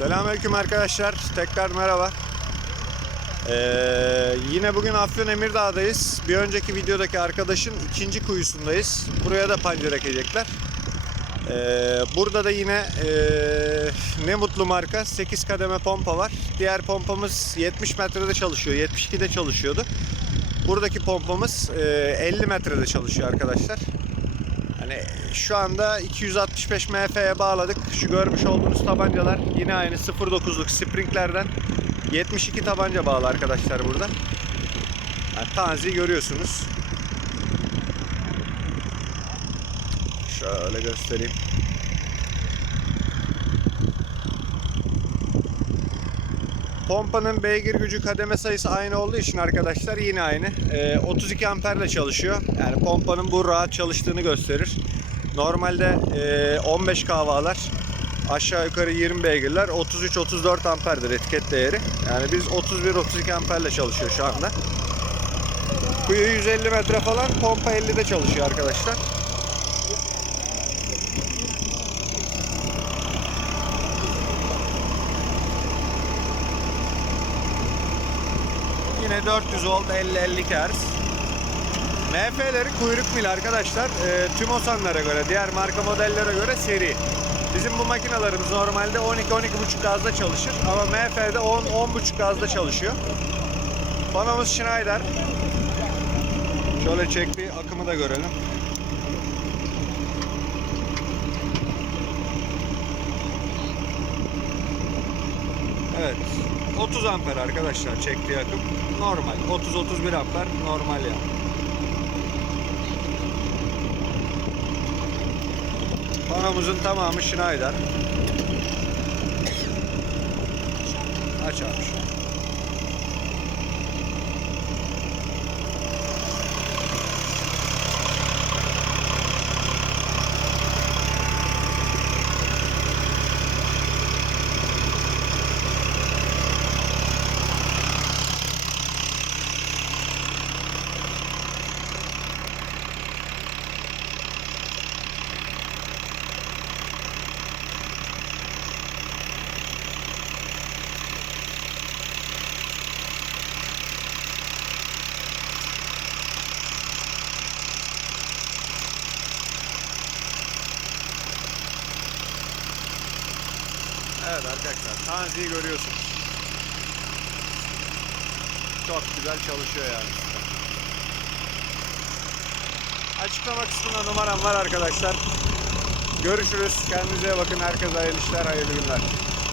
Selamünaleyküm arkadaşlar. Tekrar merhaba. Ee, yine bugün Afyon Emirdağ'dayız. Bir önceki videodaki arkadaşın ikinci kuyusundayız. Buraya da pancar ekecekler. Ee, burada da yine ee, ne mutlu marka 8 kademe pompa var. Diğer pompamız 70 metrede çalışıyor. 72'de çalışıyordu. Buradaki pompamız ee, 50 metrede çalışıyor arkadaşlar. Hani şu anda 265 MF'ye bağladık. Şu görmüş olduğunuz tabancalar yine aynı 0.9'luk Spring'lerden 72 tabanca bağlı arkadaşlar burada. Yani tanzi görüyorsunuz. Şöyle göstereyim. Pompanın beygir gücü kademe sayısı aynı olduğu için arkadaşlar yine aynı. Ee, 32 amperle çalışıyor. Yani pompanın bu rahat çalıştığını gösterir. Normalde e, 15 kahvalar aşağı yukarı 20 beygirler 33-34 amperdir etiket değeri. Yani biz 31-32 amperle çalışıyor şu anda. Kuyu 150 metre falan pompa 50'de çalışıyor arkadaşlar. Yine 400 volt 50-50 Hz. MF'leri kuyruk mil arkadaşlar. E, tüm Osanlara göre, diğer marka modellere göre seri. Bizim bu makinalarımız normalde 12-12,5 gazda çalışır ama MF'de 10-10,5 gazda çalışıyor. Panomuz Schneider. Şöyle çek bir akımı da görelim. Evet. 30 amper arkadaşlar çektiği akım. Normal. 30-31 amper normal yani. Panomuzun tamamı Schneider. Aç abi şu. Evet arkadaşlar Tanzi'yi görüyorsunuz. Çok güzel çalışıyor yani. Açıklama kısmında numaram var arkadaşlar. Görüşürüz. Kendinize bakın. Herkese hayırlı işler, hayırlı günler.